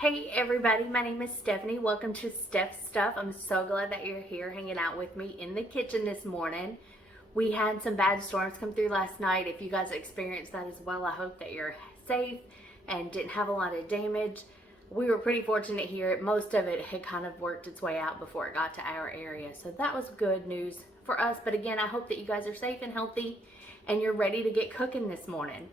Hey everybody, my name is Stephanie. Welcome to Steph's Stuff. I'm so glad that you're here hanging out with me in the kitchen this morning. We had some bad storms come through last night. If you guys experienced that as well, I hope that you're safe and didn't have a lot of damage. We were pretty fortunate here. Most of it had kind of worked its way out before it got to our area. So that was good news for us. But again, I hope that you guys are safe and healthy and you're ready to get cooking this morning.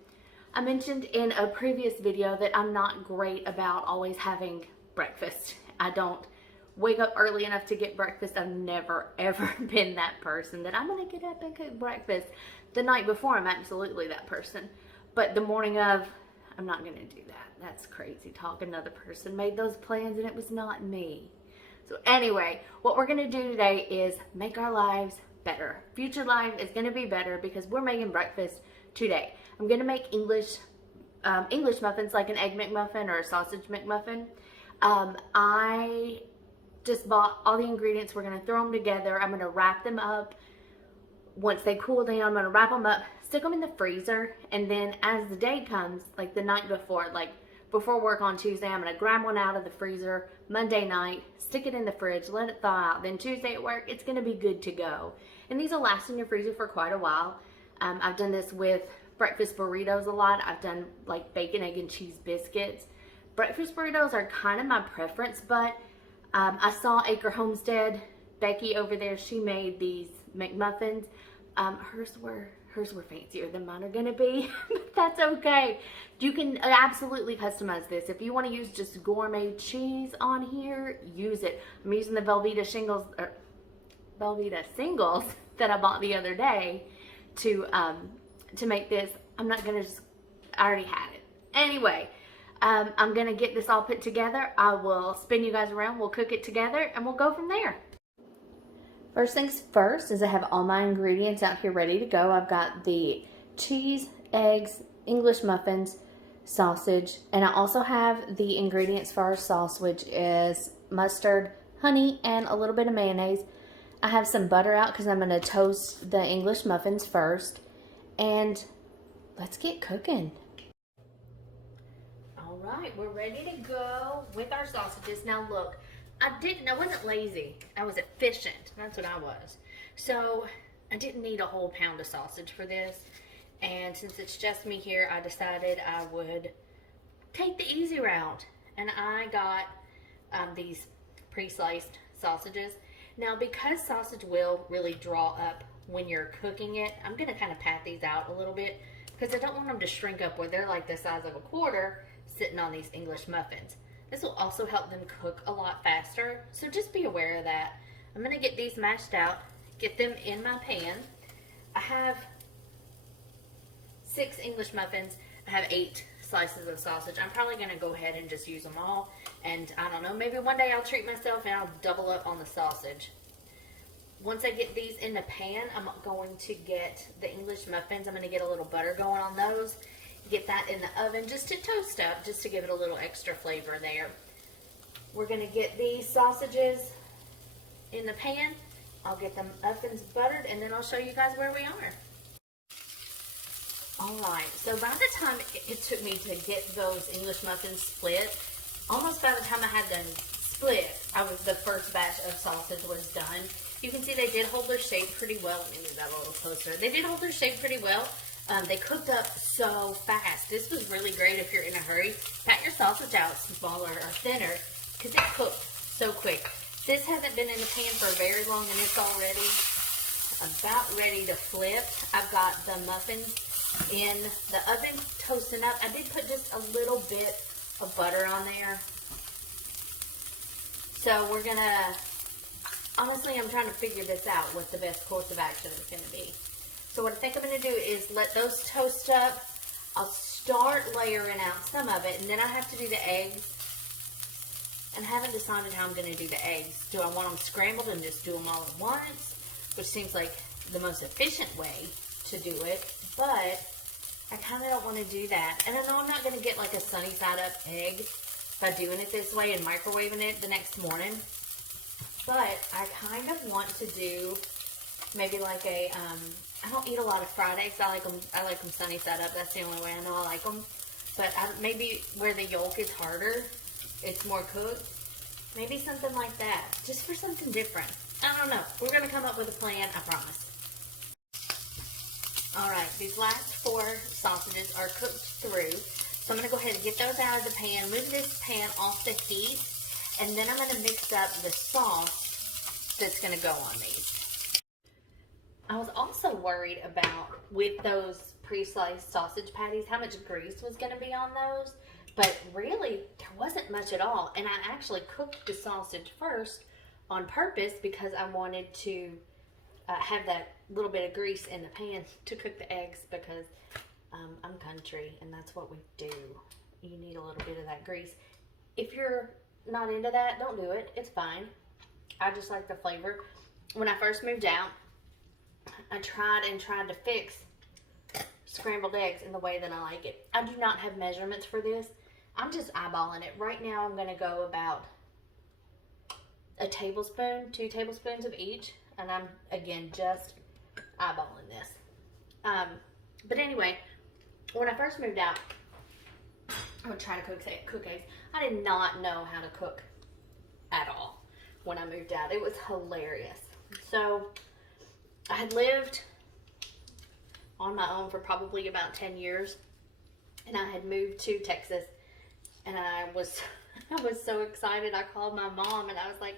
I mentioned in a previous video that I'm not great about always having breakfast. I don't wake up early enough to get breakfast. I've never ever been that person that I'm gonna get up and cook breakfast. The night before, I'm absolutely that person. But the morning of, I'm not gonna do that. That's crazy talk. Another person made those plans and it was not me. So anyway, what we're gonna do today is make our lives better. Future life is gonna be better because we're making breakfast today. I'm gonna make English muffins, like an egg McMuffin or a sausage McMuffin. I just bought all the ingredients. We're gonna throw them together. I'm gonna wrap them up. Once they cool down, I'm gonna wrap them up, stick them in the freezer, and then as the day comes, like the night before, like before work on Tuesday, I'm gonna grab one out of the freezer Monday night, stick it in the fridge, let it thaw out. Then Tuesday at work, it's gonna be good to go. And these will last in your freezer for quite a while. I've done this with breakfast burritos a lot. I've done like bacon, egg, and cheese biscuits. Breakfast burritos are kind of my preference, but I saw Acre Homestead, Becky over there, she made these McMuffins. Hers were fancier than mine are gonna be, but that's okay. You can absolutely customize this. If you want to use just gourmet cheese on here, use it. I'm using the Velveeta singles that I bought the other day to make this. I'm not gonna I already had it. Anyway, I'm gonna get this all put together. I will spin you guys around, we'll cook it together, and we'll go from there. First things first is I have all my ingredients out here ready to go. I've got the cheese, eggs, English muffins, sausage, and I also have the ingredients for our sauce, which is mustard, honey, and a little bit of mayonnaise. I have some butter out because I'm going to toast the English muffins first. And let's get cooking. All right, we're ready to go with our sausages. Now look, I wasn't lazy. I was efficient. That's what I was. So I didn't need a whole pound of sausage for this. And since it's just me here, I decided I would take the easy route. And I got these pre-sliced sausages. Now, because sausage will really draw up when you're cooking it, I'm going to kind of pat these out a little bit because I don't want them to shrink up where they're like the size of a quarter sitting on these English muffins. This will also help them cook a lot faster, so just be aware of that. I'm going to get these mashed out, get them in my pan. I have 6 English muffins. I have 8 slices of sausage. I'm probably going to go ahead and just use them all. And I don't know, maybe one day I'll treat myself and I'll double up on the sausage. Once I get these in the pan, I'm going to get the English muffins. I'm going to get a little butter going on those. Get that in the oven just to toast up, just to give it a little extra flavor there. We're going to get these sausages in the pan. I'll get the muffins buttered and then I'll show you guys where we are. Alright, so by the time it took me to get those English muffins split, almost by the time I had them split, the first batch of sausage was done. You can see they did hold their shape pretty well. Let me move that a little closer. They did hold their shape pretty well. They cooked up so fast. This was really great if you're in a hurry. Pat your sausage out smaller or thinner because it cooked so quick. This hasn't been in the pan for very long and it's already about ready to flip. I've got the muffins in the oven toasting up. I did put just a little bit of butter on there. So we're gonna, honestly, I'm trying to figure this out, what the best course of action is gonna be. So what I think I'm gonna do is let those toast up. I'll start layering out some of it, and then I have to do the eggs. And I haven't decided how I'm gonna do the eggs. Do I want them scrambled and just do them all at once? Which seems like the most efficient way to do it, but I kind of don't want to do that. And I know I'm not going to get like a sunny side up egg by doing it this way and microwaving it the next morning. But I kind of want to do maybe like a, I don't eat a lot of fried eggs. I like them sunny side up. That's the only way I know I like them. But maybe where the yolk is harder, it's more cooked. Maybe something like that, just for something different. I don't know. We're gonna come up with a plan, I promise. All right, these last 4 sausages are cooked through. So I'm gonna go ahead and get those out of the pan, move this pan off the heat, and then I'm gonna mix up the sauce that's gonna go on these. I was also worried about, with those pre-sliced sausage patties, how much grease was gonna be on those, but really there wasn't much at all. And I actually cooked the sausage first on purpose because I wanted to have that little bit of grease in the pan to cook the eggs, because I'm country and that's what we do. You need a little bit of that grease. If you're not into that, don't do it. It's fine. I just like the flavor. When I first moved out, I tried to fix scrambled eggs in the way that I like it. I do not have measurements for this. I'm just eyeballing it. Right now I'm going to go about a tablespoon, 2 tablespoons of each. And I'm, again, just eyeballing this. But anyway, when I first moved out, I would try to cook eggs. I did not know how to cook at all when I moved out. It was hilarious. So I had lived on my own for probably about 10 years. And I had moved to Texas. And I was so excited. I called my mom and I was like,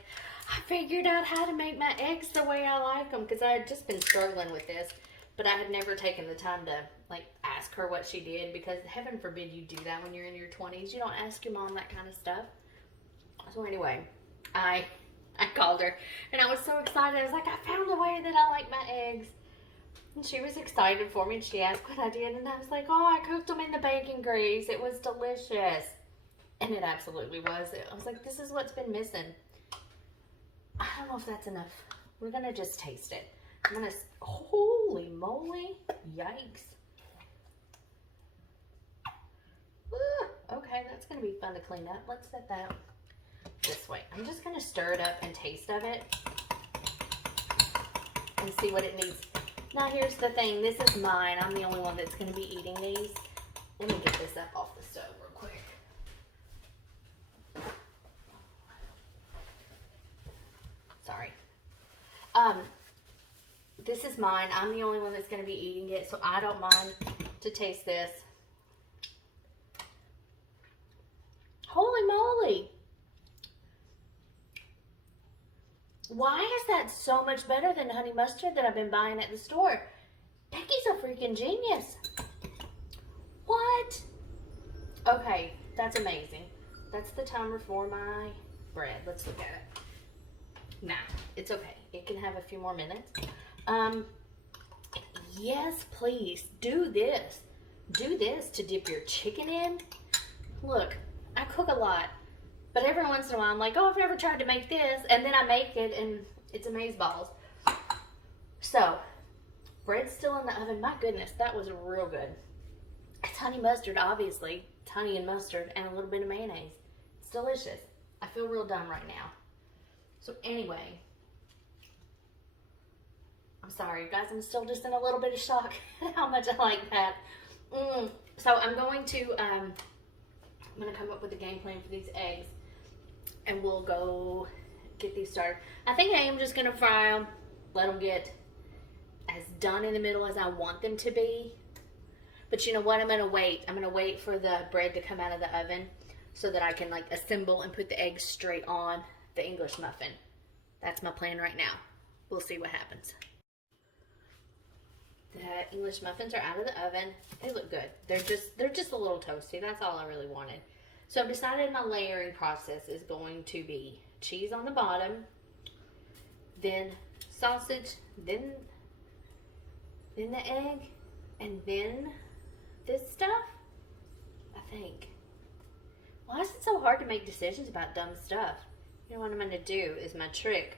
I figured out how to make my eggs the way I like them, because I had just been struggling with this, but I had never taken the time to like ask her what she did, because heaven forbid you do that when you're in your 20s. You don't ask your mom that kind of stuff. So anyway, I called her and I was so excited. I was like, I found a way that I like my eggs. And she was excited for me and she asked what I did, and I was like, oh, I cooked them in the bacon grease. It was delicious. And it absolutely was. I was like, this is what's been missing. I don't know if that's enough. We're gonna just taste it. I'm gonna, holy moly, yikes. Okay, that's gonna be fun to clean up. Let's set that this way. I'm just gonna stir it up and taste of it and see what it needs. Now here's the thing, this is mine. I'm the only one that's gonna be eating these. Let me get this up off the stove real quick. Sorry. This is mine. I'm the only one that's going to be eating it, so I don't mind to taste this. Holy moly. Why is that so much better than honey mustard that I've been buying at the store? Becky's a freaking genius. What? Okay, that's amazing. That's the timer for my bread. Let's look at it. Nah, it's okay. It can have a few more minutes. Yes, please, do this. Do this to dip your chicken in. Look, I cook a lot, but every once in a while I'm like, oh, I've never tried to make this, and then I make it, and it's amazeballs. So, bread's still in the oven. My goodness, that was real good. It's honey mustard, obviously. It's honey and mustard and a little bit of mayonnaise. It's delicious. I feel real dumb right now. So anyway, I'm sorry, guys. I'm still just in a little bit of shock at how much I like that. So I'm going to come up with a game plan for these eggs, and we'll go get these started. I think I am just gonna fry them, let them get as done in the middle as I want them to be. But you know what? I'm gonna wait. I'm gonna wait for the bread to come out of the oven so that I can like assemble and put the eggs straight on the English muffin. That's my plan right now. We'll see what happens. The English muffins are out of the oven. They look good. They're just a little toasty. That's all I really wanted. So I've decided my layering process is going to be cheese on the bottom, then sausage, then the egg, and then this stuff, I think. Why is it so hard to make decisions about dumb stuff? You know what I'm going to do is my trick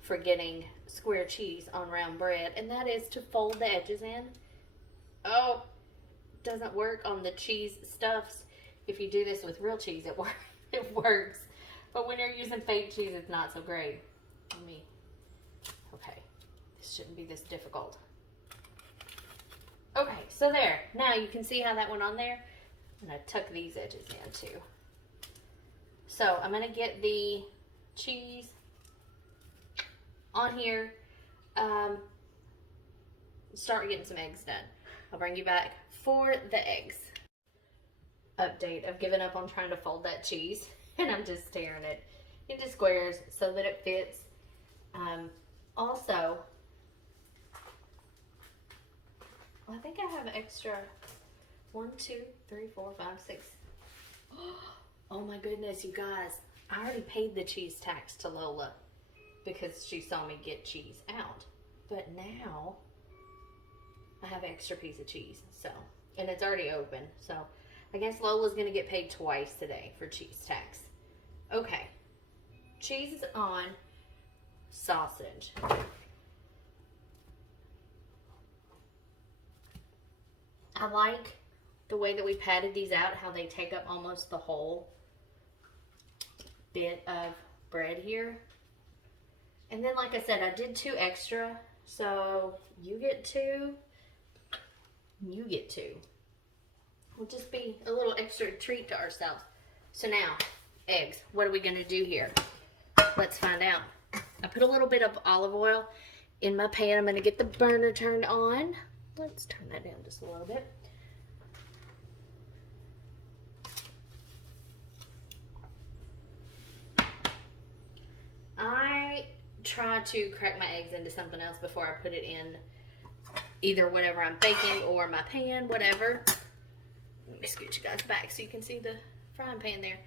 for getting square cheese on round bread, and that is to fold the edges in. Oh, it doesn't work on the cheese stuffs. If you do this with real cheese, it works. But when you're using fake cheese, it's not so great. Okay, this shouldn't be this difficult. Okay, so there. Now you can see how that went on there. I'm going to tuck these edges in too. So I'm gonna get the cheese on here. Start getting some eggs done. I'll bring you back for the eggs. Update, I've given up on trying to fold that cheese and I'm just tearing it into squares so that it fits. Also, I think I have extra 1, 2, 3, 4, 5, 6. Oh my goodness, you guys, I already paid the cheese tax to Lola because she saw me get cheese out. But now I have an extra piece of cheese, so, and it's already open, so I guess Lola's gonna get paid twice today for cheese tax. Okay, cheese is on, sausage. I like the way that we patted these out, how they take up almost the whole bit of bread here. And then, like I said, I did 2 extra, so you get 2, you get 2. Will just be a little extra treat to ourselves. So now, eggs. What are we gonna do here? Let's find out. I put a little bit of olive oil in my pan. I'm gonna get the burner turned on. Let's turn that down just a little bit. I try to crack my eggs into something else before I put it in either whatever I'm baking or my pan, whatever. Let me scoot you guys back so you can see the frying pan there.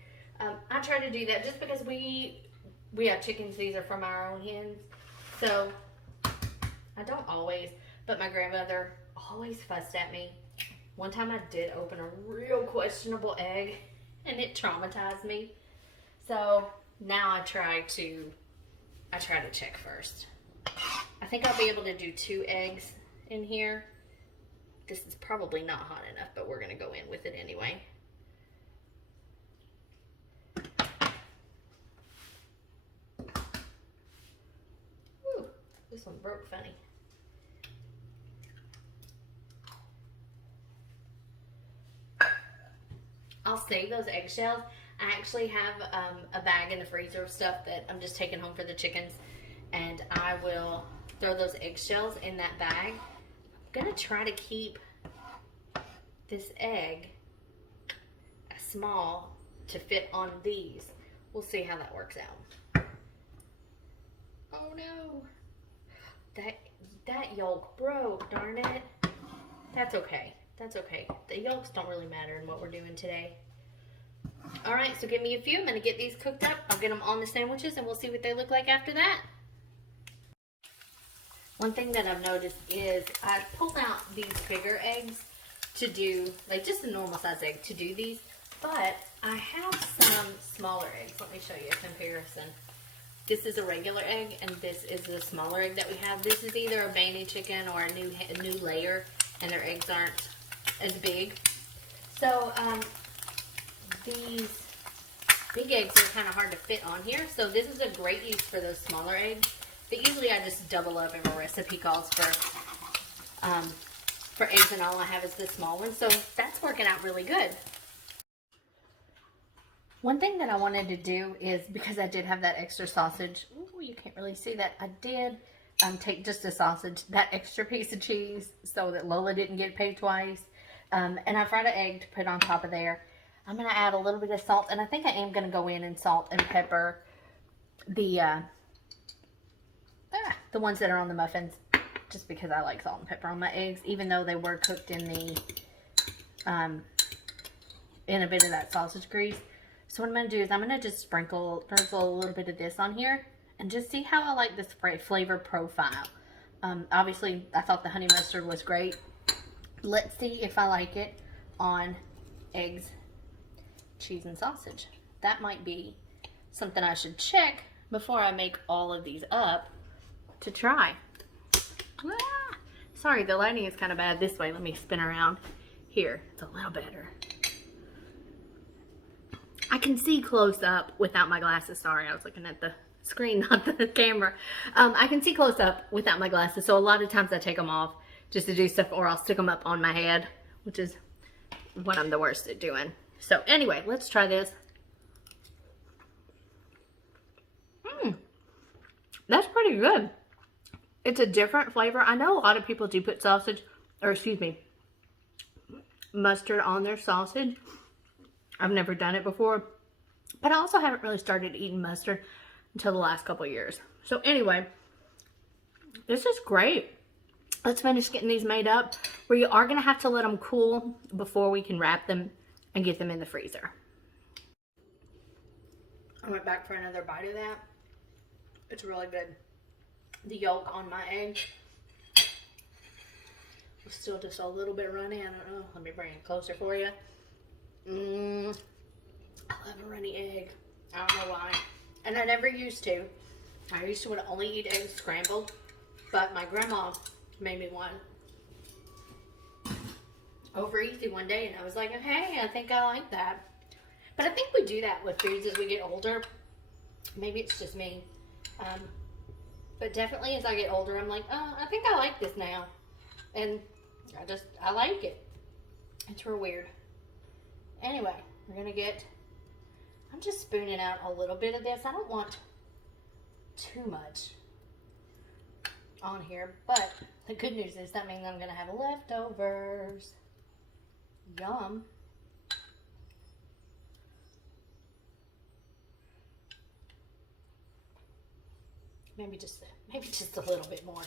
I try to do that just because we have chickens. These are from our own hens. So I don't always, but my grandmother always fussed at me. One time I did open a real questionable egg and it traumatized me. So now I try to check first. I think I'll be able to do 2 eggs in here. This is probably not hot enough, but we're gonna go in with it anyway. Ooh, this one broke funny. I'll save those eggshells. I actually have a bag in the freezer of stuff that I'm just taking home for the chickens, and I will throw those eggshells in that bag. I'm gonna try to keep this egg small to fit on these. We'll see how that works out. Oh no, that yolk broke, darn it. That's okay, that's okay. The yolks don't really matter in what we're doing today. All right, so give me a few. I'm gonna get these cooked up. I'll get them on the sandwiches and we'll see what they look like after that. One thing that I've noticed is I pulled out these bigger eggs to do, like just a normal size egg to do these, but I have some smaller eggs. Let me show you a comparison. This is a regular egg and this is the smaller egg that we have. This is either a Bani chicken or a new layer, and their eggs aren't as big. So these big eggs are kind of hard to fit on here, so this is a great use for those smaller eggs. But usually I just double up if a recipe calls for eggs, and all I have is the small one. So that's working out really good. One thing that I wanted to do is, because I did have that extra sausage, ooh, you can't really see that, I did take just a sausage, that extra piece of cheese, so that Lola didn't get paid twice. And I fried an egg to put on top of there. I'm going to add a little bit of salt, and I think I am going to go in and salt and pepper the ones that are on the muffins, just because I like salt and pepper on my eggs, even though they were cooked in the in a bit of that sausage grease. So what I'm going to do is I'm going to just drizzle a little bit of this on here and just see how I like this flavor profile. Obviously, I thought the honey mustard was great. Let's see if I like it on eggs, cheese, and sausage. That might be something I should check before I make all of these up to try. Ah, sorry, the lighting is kind of bad this way. Let me spin around. Here, it's a little better. I can see close up without my glasses. Sorry, I was looking at the screen, not the camera. I can see close up without my glasses, so a lot of times I take them off just to do stuff, or I'll stick them up on my head, which is what I'm the worst at doing. So anyway, let's try this. That's pretty good. It's a different flavor. I know a lot of people do put sausage, or excuse me, mustard on their sausage. I've never done it before, but I also haven't really started eating mustard until the last couple of years. So anyway, this is great. Let's finish getting these made up. We are going to have to let them cool before we can wrap them and get them in the freezer. I went back for another bite of that. It's really good. The yolk on my egg was still just a little bit runny. I don't know. Let me bring it closer for you. I love a runny egg. I don't know why. And I never used to. I used to only eat eggs scrambled, but my grandma made me one over easy one day, and I was like, hey, I think I like that. But I think we do that with foods as we get older. Maybe it's just me. But definitely as I get older, I'm like, oh, I think I like this now. And I like it. It's real weird. Anyway, we're going to get, I'm just spooning out a little bit of this. I don't want too much on here, but the good news is that means I'm going to have leftovers. Yum. Maybe just a little bit more.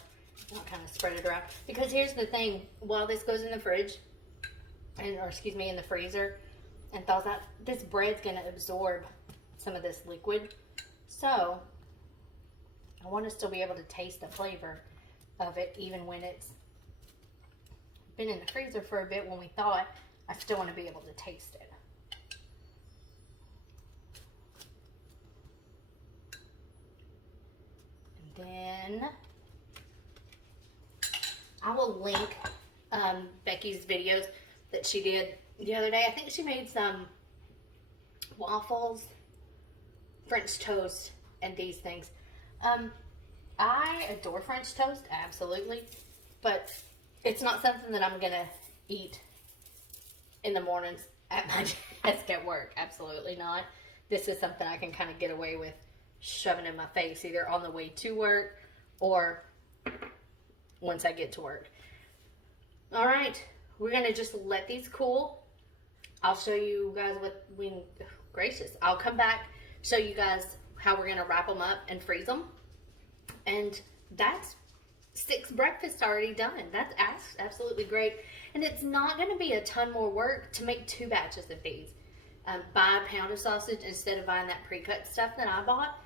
I'll kind of spread it around. Because here's the thing, while this goes in the fridge, in the freezer, and thaws out, this bread's going to absorb some of this liquid. So, I want to still be able to taste the flavor of it, even when it's been in the freezer for a bit when we thaw it. I still want to be able to taste it. Then I will link Becky's videos that she did the other day. I think she made some waffles, French toast, and these things. I adore French toast, absolutely, but it's not something that I'm gonna eat in the mornings at my desk at work. Absolutely not. This is something I can kind of get away with shoving in my face, either on the way to work or once I get to work. All right, we're gonna just let these cool. I'll show you guys I'll come back, show you guys how we're gonna wrap them up and freeze them. And that's 6 breakfasts already done. That's absolutely great. And it's not gonna be a ton more work to make 2 batches of these. Buy a pound of sausage instead of buying that pre-cut stuff that I bought.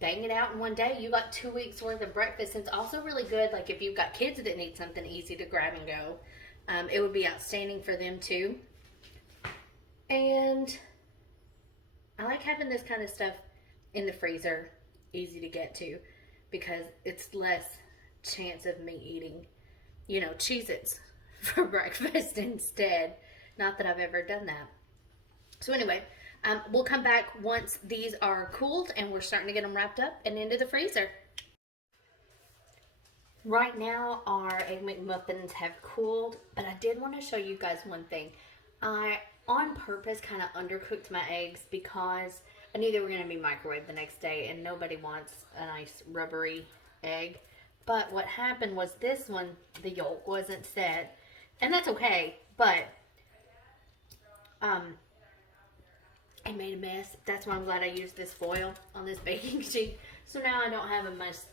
Bang it out in one day. You got 2 weeks worth of breakfast. And it's also really good, like if you've got kids that need something easy to grab and go, it would be outstanding for them too. And I like having this kind of stuff in the freezer, easy to get to, because it's less chance of me eating, Cheez-Its for breakfast instead. Not that I've ever done that. So anyway, we'll come back once these are cooled and we're starting to get them wrapped up and into the freezer. Right now our Egg McMuffins have cooled, but I did want to show you guys one thing. I, on purpose, kind of undercooked my eggs because I knew they were going to be microwaved the next day and nobody wants a nice rubbery egg. But what happened was this one, the yolk wasn't set, and that's okay, but I made a mess. That's why I'm glad I used this foil on this baking sheet. So now I don't have a mess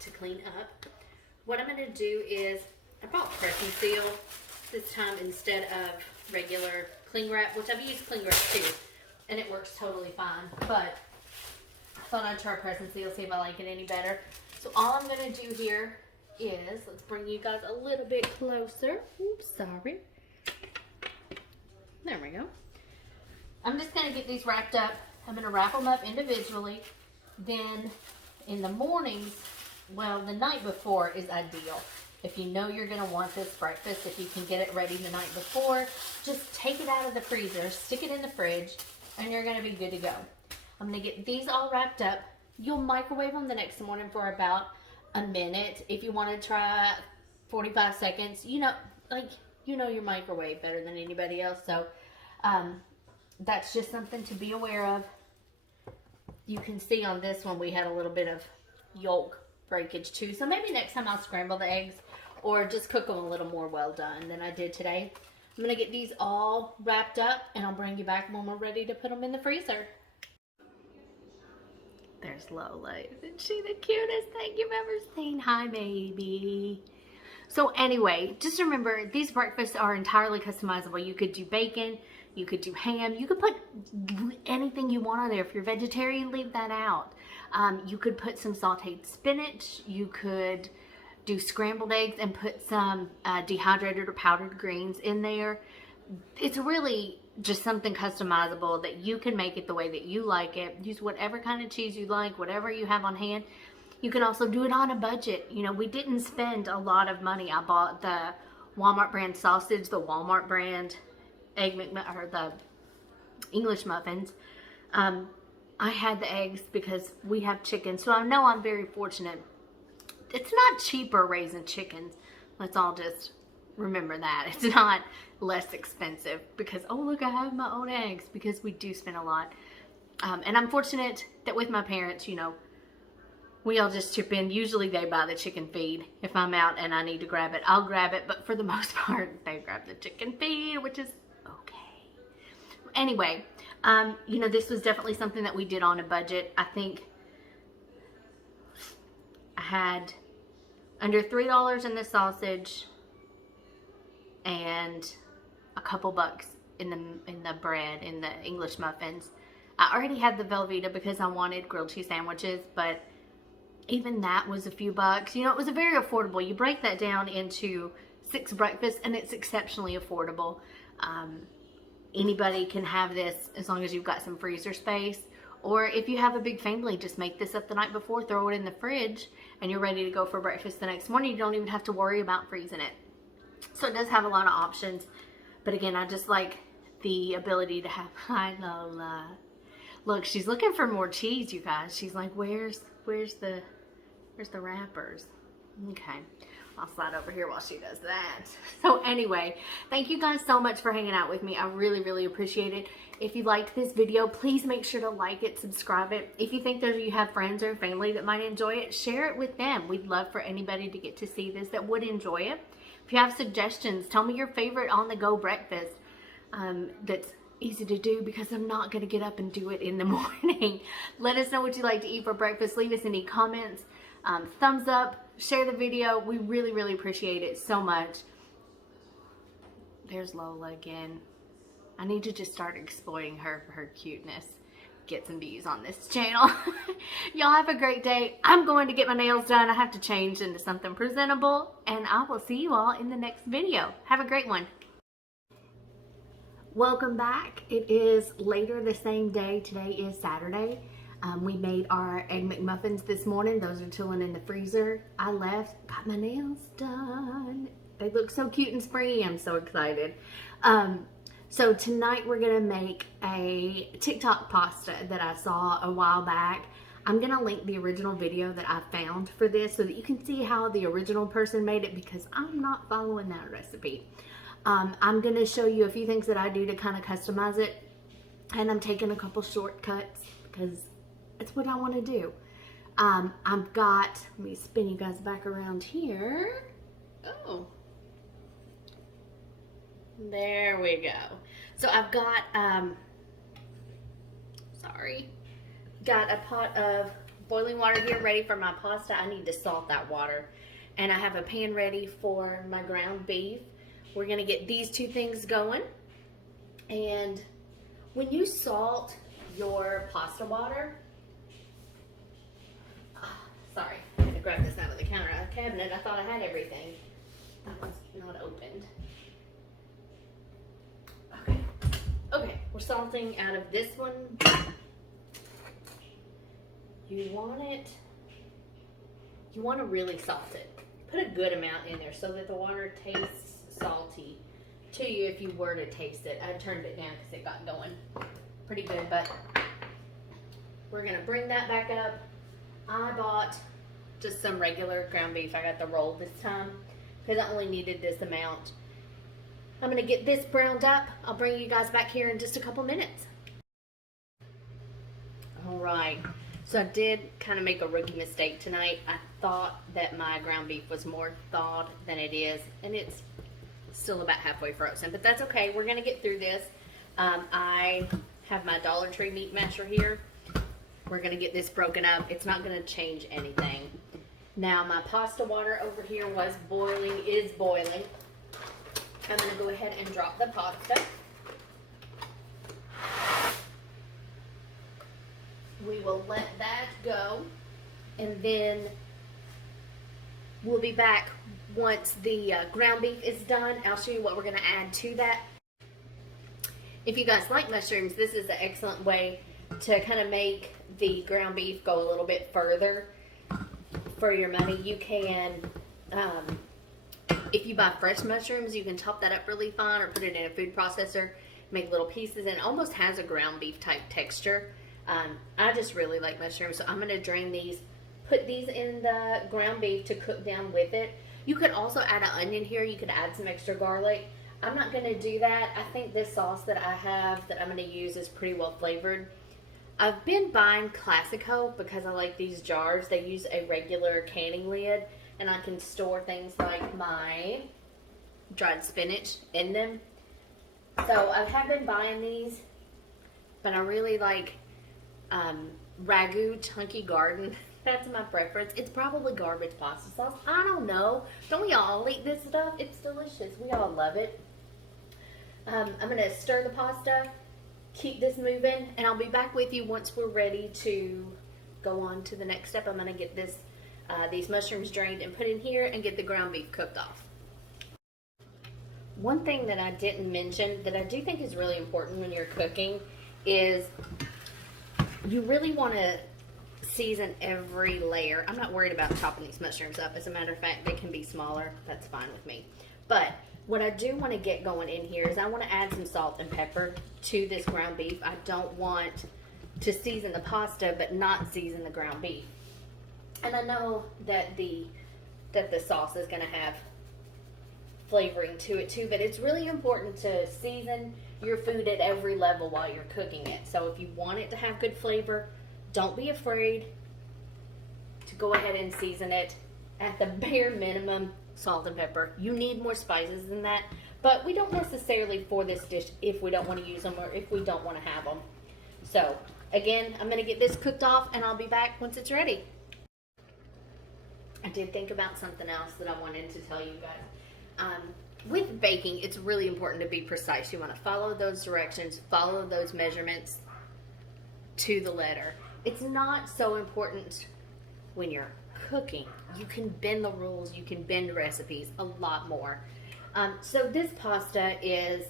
to clean up. What I'm going to do is, I bought Press and Seal this time instead of regular cling wrap, which I've used cling wrap too, and it works totally fine. But I thought I'd try Press and Seal, see if I like it any better. So all I'm going to do here is, let's bring you guys a little bit closer. Oops, sorry. There we go. I'm just going to get these wrapped up. I'm going to wrap them up individually. Then in the mornings, well, the night before is ideal. If you know you're going to want this breakfast, if you can get it ready the night before, just take it out of the freezer, stick it in the fridge, and you're going to be good to go. I'm going to get these all wrapped up. You'll microwave them the next morning for about a minute. If you want to try 45 seconds, you know your microwave better than anybody else. So that's just something to be aware of. You can see on this one we had a little bit of yolk breakage too. So maybe next time I'll scramble the eggs or just cook them a little more well done than I did today. I'm going to get these all wrapped up and I'll bring you back when we're ready to put them in the freezer. There's Lola. Isn't she the cutest thing you've ever seen? Hi, baby. So anyway, just remember, these breakfasts are entirely customizable. You could do bacon, you could do ham, you could put anything you want on there. If you're vegetarian, leave that out. You could put some sauteed spinach, you could do scrambled eggs and put some dehydrated or powdered greens in there. It's really just something customizable that you can make it the way that you like it. Use whatever kind of cheese you like, whatever you have on hand. You can also do it on a budget. You know, we didn't spend a lot of money. I bought the Walmart brand sausage, the Walmart brand or the English muffins. I had the eggs because we have chickens, so I know I'm very fortunate. It's not cheaper raising chickens. Let's all just remember that. It's not less expensive because, oh look, I have my own eggs, because we do spend a lot. And I'm fortunate that with my parents, you know, we all just chip in. Usually they buy the chicken feed. If I'm out and I need to grab it, I'll grab it. But for the most part, they grab the chicken feed, which is okay. Anyway, you know, this was definitely something that we did on a budget. I think I had under $3 in the sausage and a couple bucks in the bread, in the English muffins. I already had the Velveeta because I wanted grilled cheese sandwiches, but even that was a few bucks. You know, it was a very affordable. You break that down into 6 breakfasts and it's exceptionally affordable. Anybody can have this as long as you've got some freezer space. Or if you have a big family, just make this up the night before, throw it in the fridge, and you're ready to go for breakfast the next morning. You don't even have to worry about freezing it. So it does have a lot of options. But again, I just like the ability to have, hi Lola. Look, she's looking for more cheese, you guys. She's like, where's the wrappers? Okay, I'll slide over here while she does that. So anyway, thank you guys so much for hanging out with me. I really, really appreciate it. If you liked this video, please make sure to like it, subscribe it. If you think you have friends or family that might enjoy it, share it with them. We'd love for anybody to get to see this that would enjoy it. If you have suggestions, tell me your favorite on-the-go breakfast that's easy to do, because I'm not going to get up and do it in the morning. Let us know what you like to eat for breakfast. Leave us any comments. Thumbs up, share the video. We really, really appreciate it so much. There's Lola again. I need to just start exploiting her for her cuteness. Get some views on this channel. Y'all have a great day. I'm going to get my nails done. I have to change into something presentable, and I will see you all in the next video. Have a great one. Welcome back. It is later the same day. Today is Saturday. We made our Egg McMuffins this morning. Those are chilling in the freezer. I left, got my nails done. They look so cute and springy. I'm so excited. So tonight we're gonna make a TikTok pasta that I saw a while back. I'm gonna link the original video that I found for this so that you can see how the original person made it, because I'm not following that recipe. I'm gonna show you a few things that I do to kind of customize it, and I'm taking a couple shortcuts because it's what I want to do. Let me spin you guys back around here. Oh, there we go. So I've got, got a pot of boiling water here ready for my pasta. I need to salt that water. And I have a pan ready for my ground beef. We're gonna get these two things going. And when you salt your pasta water, sorry, I'm gonna grab this out of the cabinet. I thought I had everything. That one's not opened. Okay, we're salting out of this one. You want to really salt it. Put a good amount in there so that the water tastes salty to you if you were to taste it. I turned it down because it got going pretty good, but we're gonna bring that back up. I bought just some regular ground beef. I got the roll this time because I only needed this amount. I'm gonna get this browned up. I'll bring you guys back here in just a couple minutes. All right, So I did kind of make a rookie mistake tonight. I thought that my ground beef was more thawed than it is, and it's still about halfway frozen, but that's okay. We're gonna get through this. I have my Dollar Tree meat masher here. We're gonna get this broken up. It's not gonna change anything. Now my pasta water over here was boiling, is boiling. I'm gonna go ahead and drop the pasta. We will let that go, and then we'll be back once the ground beef is done. I'll show you what we're going to add to that. If you guys like mushrooms, this is an excellent way to kind of make the ground beef go a little bit further for your money. You can, if you buy fresh mushrooms, you can chop that up really fine or put it in a food processor, make little pieces, and it almost has a ground beef type texture. I just really like mushrooms, so I'm going to drain these, put these in the ground beef to cook down with it. You could also add an onion here. You could add some extra garlic. I'm not going to do that. I think this sauce that I have that I'm going to use is pretty well flavored. I've been buying Classico because I like these jars. They use a regular canning lid, and I can store things like my dried spinach in them. So I have been buying these, but I really like Ragu Chunky Garden. That's my preference. It's probably garbage pasta sauce. I don't know. Don't we all eat this stuff? It's delicious. We all love it. I'm going to stir the pasta, keep this moving, and I'll be back with you once we're ready to go on to the next step. I'm going to get this these mushrooms drained and put in here and get the ground beef cooked off. One thing that I didn't mention that I do think is really important when you're cooking is you really want to season every layer. I'm not worried about chopping these mushrooms up. As a matter of fact, they can be smaller. That's fine with me. But what I do want to get going in here is I want to add some salt and pepper to this ground beef. I don't want to season the pasta but not season the ground beef. And I know that the sauce is going to have flavoring to it too, but it's really important to season your food at every level while you're cooking it. So if you want it to have good flavor, don't be afraid to go ahead and season it at the bare minimum, salt and pepper. You need more spices than that, but we don't necessarily for this dish if we don't want to use them or if we don't want to have them. So again, I'm going to get this cooked off and I'll be back once it's ready. I did think about something else that I wanted to tell you guys. With baking, it's really important to be precise. You want to follow those directions, follow those measurements to the letter. It's not so important when you're cooking. You can bend the rules, you can bend recipes a lot more. So this pasta is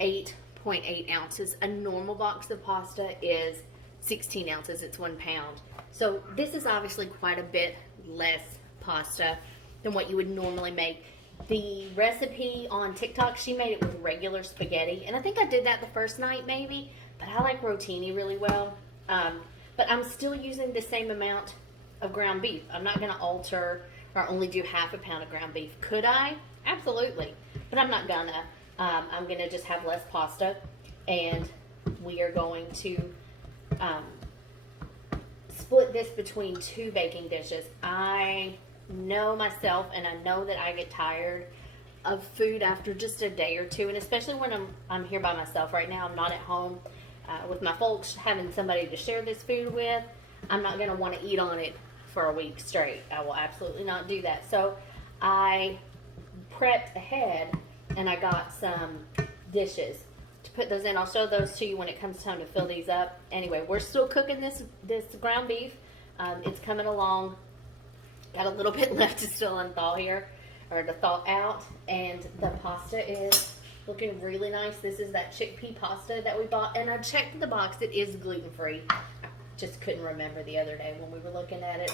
8.8 ounces. A normal box of pasta is 16 ounces. It's 1 pound. So this is obviously quite a bit less pasta than what you would normally make. The recipe on TikTok, she made it with regular spaghetti, and I think I did that the first night maybe, but I like rotini really well. But I'm still using the same amount of ground beef. I'm not going to alter or only do half a pound of ground beef. Could I? Absolutely, but I'm not gonna. I'm gonna just have less pasta, and we are going to split this between 2 baking dishes. I know myself, and I know that I get tired of food after just a day or two, and especially when I'm here by myself right now. I'm not at home with my folks, having somebody to share this food with. I'm not going to want to eat on it for a week straight. I will absolutely not do that. So I prepped ahead, and I got some dishes to put those in. I'll show those to you when it comes time to fill these up. Anyway, we're still cooking this ground beef. It's coming along. Got a little bit left to still unthaw here, or to thaw out, and the pasta is looking really nice. This is that chickpea pasta that we bought, and I checked the box. It is gluten-free. I just couldn't remember the other day when we were looking at it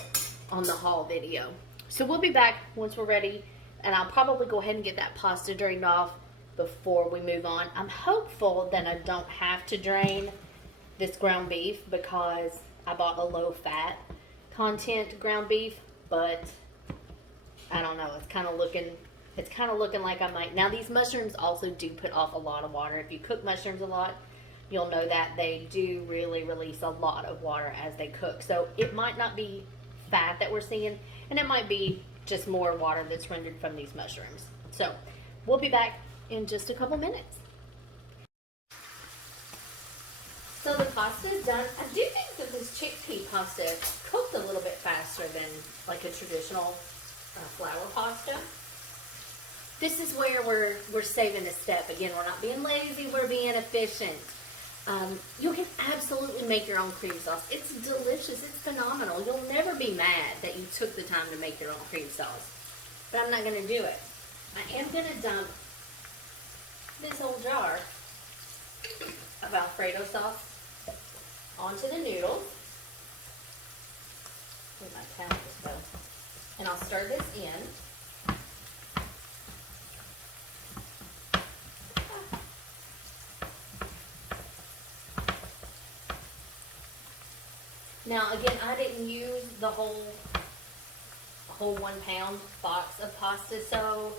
on the haul video. So we'll be back once we're ready, and I'll probably go ahead and get that pasta drained off before we move on. I'm hopeful that I don't have to drain this ground beef because I bought a low-fat content ground beef. But I don't know. It's kind of looking like I might. Now these mushrooms also do put off a lot of water. If you cook mushrooms a lot, you'll know that they do really release a lot of water as they cook. So it might not be fat that we're seeing, and it might be just more water that's rendered from these mushrooms. So we'll be back in just a couple minutes. So the pasta is done. I do think that this chickpea pasta cooked a little bit faster than like a traditional flour pasta. This is where we're saving a step. Again, we're not being lazy, we're being efficient. You can absolutely make your own cream sauce. It's delicious, it's phenomenal. You'll never be mad that you took the time to make your own cream sauce. But I'm not gonna do it. I am gonna dump this whole jar of Alfredo sauce onto the noodles. Where'd my towels go? And I'll stir this in. Now again, I didn't use the whole 1 pound box of pasta, so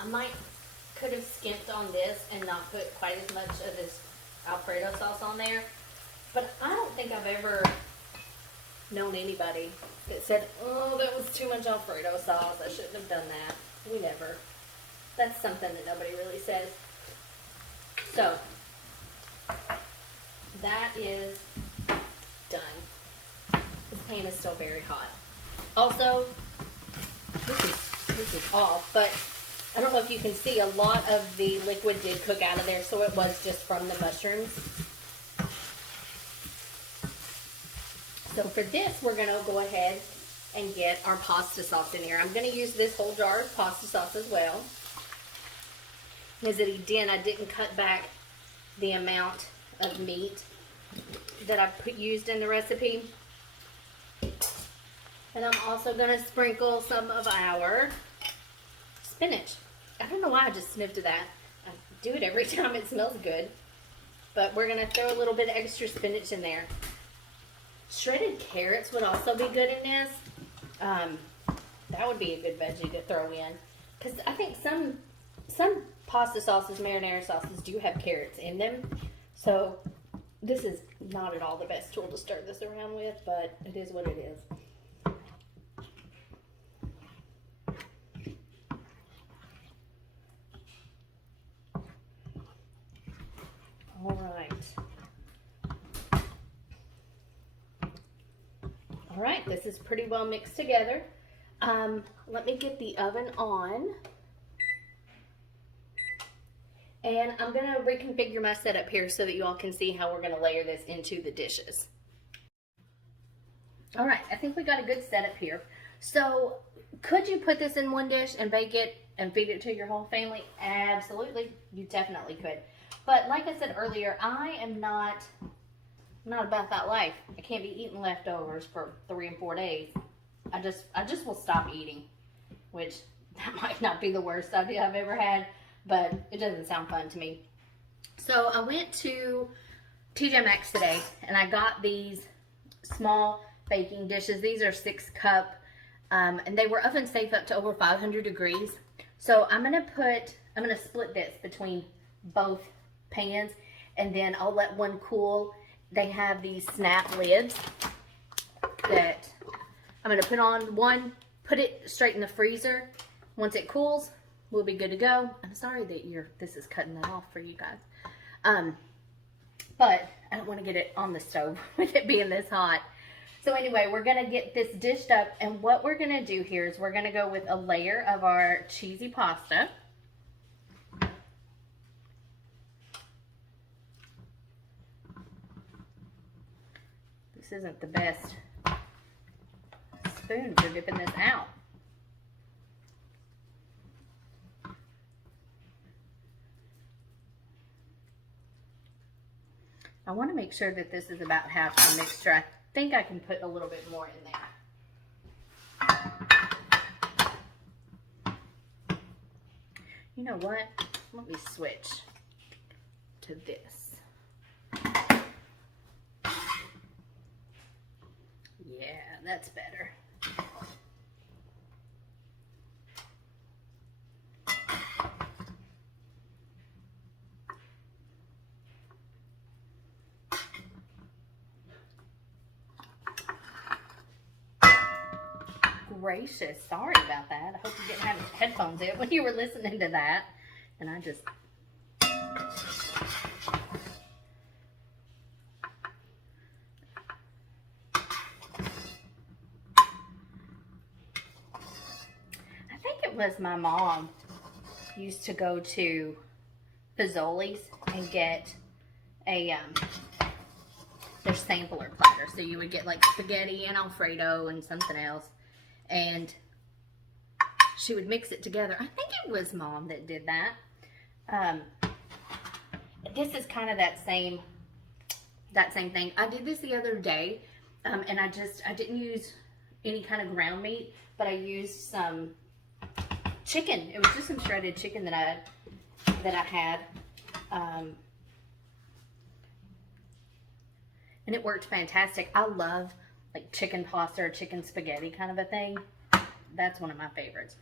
I could have skimped on this and not put quite as much of this Alfredo sauce on there. But I don't think I've ever known anybody that said, oh, that was too much Alfredo sauce, I shouldn't have done that. We never. That's something that nobody really says. So, that is done. This pan is still very hot. Also, this is off, but I don't know if you can see, a lot of the liquid did cook out of there, so it was just from the mushrooms. So for this, we're going to go ahead and get our pasta sauce in here. I'm going to use this whole jar of pasta sauce as well. Because again, I didn't cut back the amount of meat that I used in the recipe. And I'm also going to sprinkle some of our spinach. I don't know why I just sniffed at that. I do it every time, it smells good. But we're going to throw a little bit of extra spinach in there. Shredded carrots would also be good in this. That would be a good veggie to throw in. Because I think some pasta sauces, marinara sauces, do have carrots in them. So this is not at all the best tool to stir this around with, but it is what it is. All right. All right, this is pretty well mixed together. Let me get the oven on. And I'm going to reconfigure my setup here so that you all can see how we're going to layer this into the dishes. All right, I think we got a good setup here. So, could you put this in one dish and bake it and feed it to your whole family? Absolutely, you definitely could. But like I said earlier, I am not about that life. I can't be eating leftovers for 3 and 4 days. I just will stop eating, which that might not be the worst idea I've ever had, but it doesn't sound fun to me. So I went to TJ Maxx today and I got these small baking dishes. These are 6-cup, and they were oven safe up to over 500 degrees. So I'm gonna split this between both pans, and then I'll let one cool. They have these snap lids that I'm going to put on one, put it straight in the freezer. Once it cools, we'll be good to go. I'm sorry that this is cutting that off for you guys. But I don't want to get it on the stove with it being this hot. So anyway, we're going to get this dished up, and what we're going to do here is we're going to go with a layer of our cheesy pasta. This isn't the best spoon for dipping this out. I want to make sure that this is about half the mixture. I think I can put a little bit more in there. You know what? Let me switch to this. Yeah, that's better. gracious. Sorry about that. I hope you didn't have headphones in when you were listening to that. And I just... I think it was my mom used to go to Fazoli's and get a their sampler platter. So you would get like spaghetti and Alfredo and something else, and she would mix it together. I think it was Mom that did that. This is kind of that same thing. I did this the other day, and I didn't use any kind of ground meat, but I used some chicken. It was just some shredded chicken that I had. And it worked fantastic. I love like chicken pasta or chicken spaghetti kind of a thing. That's one of my favorites.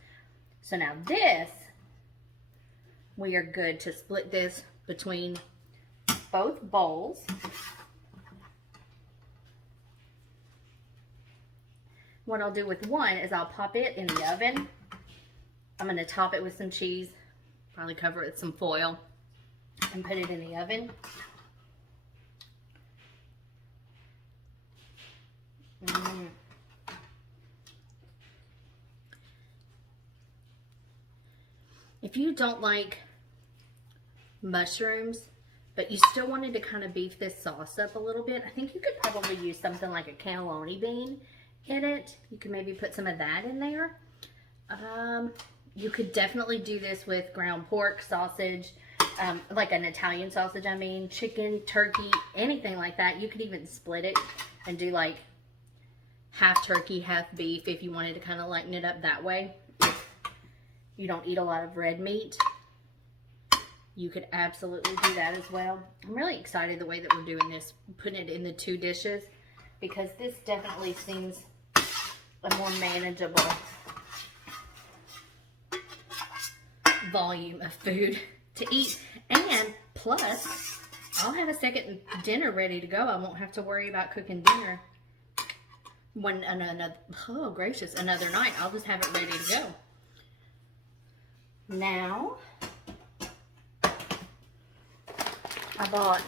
So now this, we are good to split this between both bowls. What I'll do with one is I'll pop it in the oven. I'm going to top it with some cheese, probably cover it with some foil, and put it in the oven. If you don't like mushrooms, but you still wanted to kind of beef this sauce up a little bit, I think you could probably use something like a cannelloni bean in it. You could maybe put some of that in there. You could definitely do this with ground pork, sausage, like an Italian sausage, I mean, chicken, turkey, anything like that. You could even split it and do like half turkey, half beef if you wanted to kind of lighten it up that way. If you don't eat a lot of red meat, you could absolutely do that as well. I'm really excited the way that we're doing this, putting it in the two dishes, because this definitely seems a more manageable volume of food to eat. And plus, I'll have a second dinner ready to go. I won't have to worry about cooking dinner when another, oh gracious, another night. I'll just have it ready to go. Now, I bought,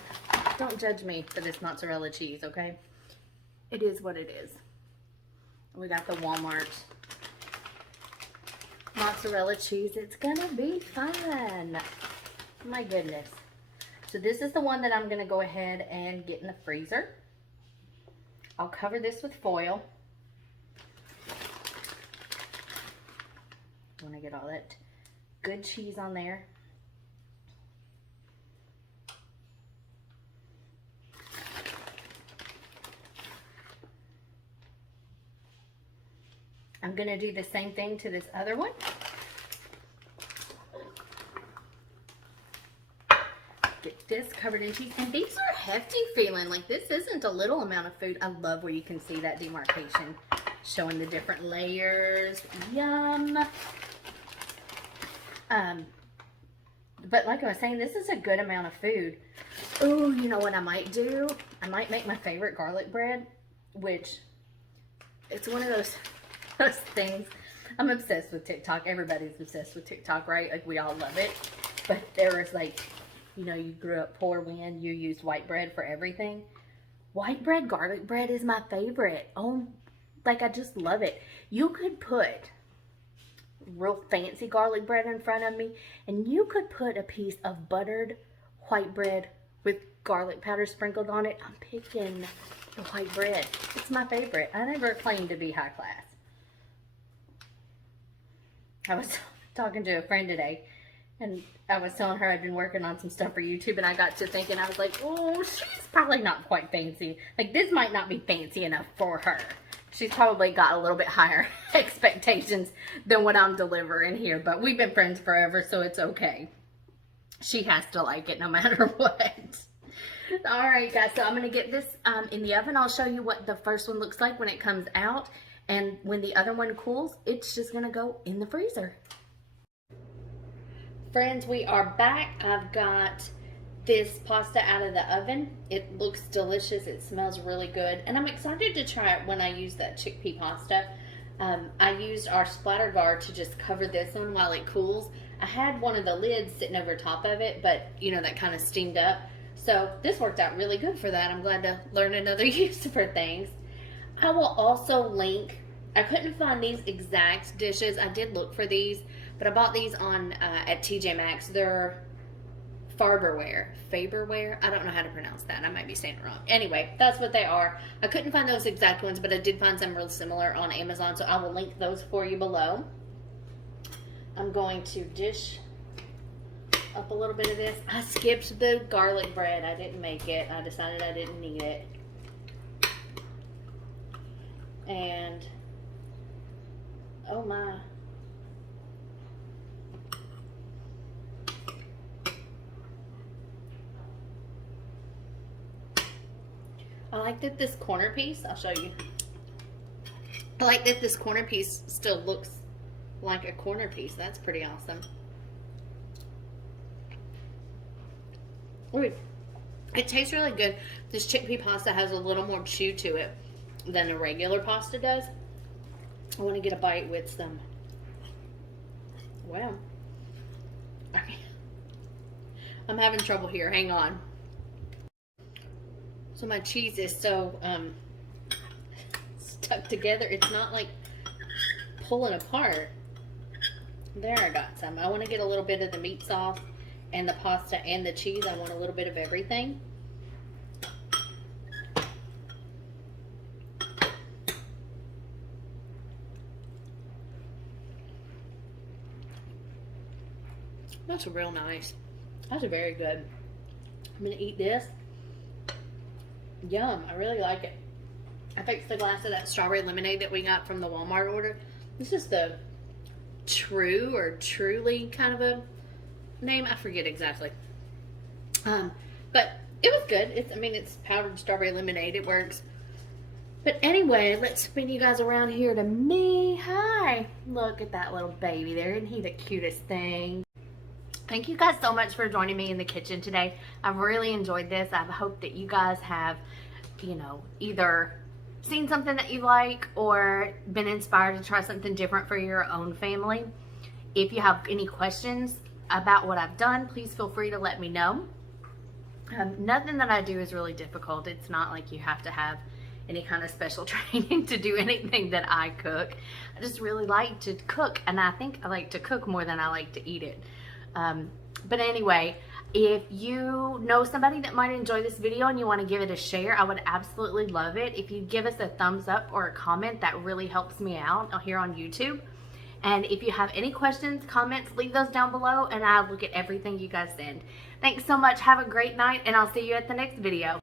don't judge me for this mozzarella cheese, okay? It is what it is. We got the Walmart mozzarella cheese. It's gonna be fun. My goodness. So this is the one that I'm gonna go ahead and get in the freezer. I'll cover this with foil. I want to get all that good cheese on there. I'm going to do the same thing to this other one. Get this covered in cheese. And these are hefty feeling. Like, this isn't a little amount of food. I love where you can see that demarcation, showing the different layers. Yum. But like I was saying, this is a good amount of food. Oh, you know what I might do? I might make my favorite garlic bread, which it's one of those things. I'm obsessed with TikTok. Everybody's obsessed with TikTok, right? Like, we all love it. But there is like, you know, you grew up poor when you used white bread for everything. White bread, garlic bread is my favorite. Oh, like, I just love it. You could put real fancy garlic bread in front of me, and you could put a piece of buttered white bread with garlic powder sprinkled on it. I'm picking the white bread. It's my favorite. I never claimed to be high class. I was talking to a friend today, and I was telling her I'd been working on some stuff for YouTube, and I got to thinking, I was like, oh, she's probably not quite fancy. Like, this might not be fancy enough for her. She's probably got a little bit higher expectations than what I'm delivering here, but we've been friends forever, so it's okay. She has to like it no matter what. All right, guys, so I'm going to get this in the oven. I'll show you what the first one looks like when it comes out, and when the other one cools, it's just going to go in the freezer. Friends, we are back. I've got this pasta out of the oven. It looks delicious. It smells really good. And I'm excited to try it when I use that chickpea pasta. I used our splatter guard to just cover this one while it cools. I had one of the lids sitting over top of it, but you know, that kind of steamed up. So this worked out really good for that. I'm glad to learn another use for things. I will also link, I couldn't find these exact dishes. I did look for these, but I bought these on at TJ Maxx. They're Faberware. I don't know how to pronounce that. I might be saying it wrong. Anyway, that's what they are. I couldn't find those exact ones, but I did find some real similar on Amazon, so I will link those for you below. I'm going to dish up a little bit of this. I skipped the garlic bread. I didn't make it. I decided I didn't need it. And, oh my. I like that this corner piece, I'll show you. I like that this corner piece still looks like a corner piece. That's pretty awesome. Ooh, it tastes really good. This chickpea pasta has a little more chew to it than a regular pasta does. I want to get a bite with some. Wow. I'm having trouble here. Hang on. So my cheese is so stuck together. It's not like pulling apart. There, I got some. I want to get a little bit of the meat sauce and the pasta and the cheese. I want a little bit of everything. That's real nice. That's very good. I'm going to eat this. Yum. I really like it. I fixed the glass of that strawberry lemonade that we got from the Walmart order. This is the True or Truly kind of a name. I forget exactly. But it was good. It's powdered strawberry lemonade. It works. But anyway, let's spin you guys around here to me. Hi. Look at that little baby there. Isn't he the cutest thing? Thank you guys so much for joining me in the kitchen today. I've really enjoyed this. I hope that you guys have, you know, either seen something that you like or been inspired to try something different for your own family. If you have any questions about what I've done, please feel free to let me know. Nothing that I do is really difficult. It's not like you have to have any kind of special training to do anything that I cook. I just really like to cook, and I think I like to cook more than I like to eat it. But anyway, if you know somebody that might enjoy this video and you want to give it a share, I would absolutely love it. If you give us a thumbs up or a comment, that really helps me out here on YouTube. And if you have any questions, comments, leave those down below and I'll look at everything you guys send. Thanks so much. Have a great night and I'll see you at the next video.